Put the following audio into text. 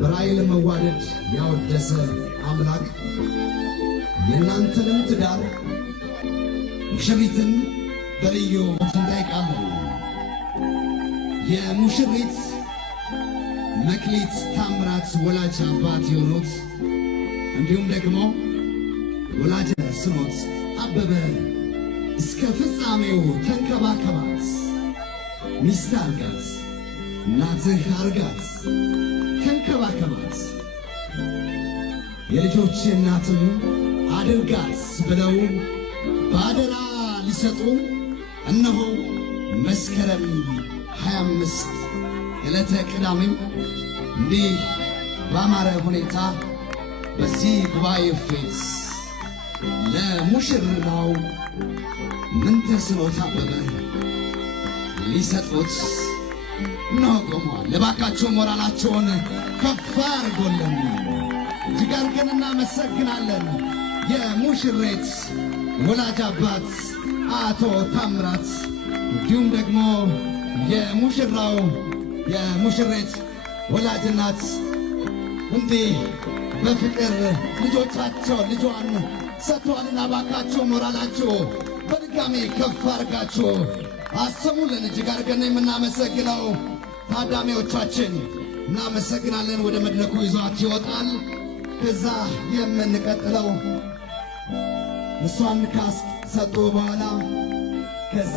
በራእይ ለመዋደድ ያወደሰ አምላክ የእናንተንም ትዳር ሙሽሪትን በልዩ እንጠይቃለን። የሙሽሪት መክሊት ታምራት ወላጅ አባት የሆኑት እንዲሁም ደግሞ ወላጅ ስሞት አበበ እስከ ፍጻሜው ተንከባከባት፣ ሚስት አርጋት፣ እናትህ አርጋት፣ ተንከባከባት፣ የልጆች እናትም አድርጋት ብለው ባደራ ሊሰጡ እነሆ መስከረም 25 ዕለተ ቅዳሜ እንዲህ ባማረ ሁኔታ በዚህ ጉባኤ ፊት ለሙሽራው ምንተስኖት አበበ ሊሰጡት ነው ቆመዋል። ለባካቸው ሞራላቸውን ከፍ አድርጎልን እጅግ አድርገን እናመሰግናለን። የሙሽሪት ወላጅ አባት አቶ ታምራት እንዲሁም ደግሞ የሙሽሪት ወላጅ እናት እንዲህ በፍቅር ልጇን ሰጥተዋልና ባካቸው ሞራላቸው በድጋሜ ከፍ አድርጋችሁ አሰሙልን። እጅግ አድርገን የምናመሰግነው ታዳሚዎቻችን እናመሰግናለን። ወደ መድረኩ ይዟት ይወጣል። ከዛ የምንቀጥለው እሷን ካሰጡ በኋላ ከዛ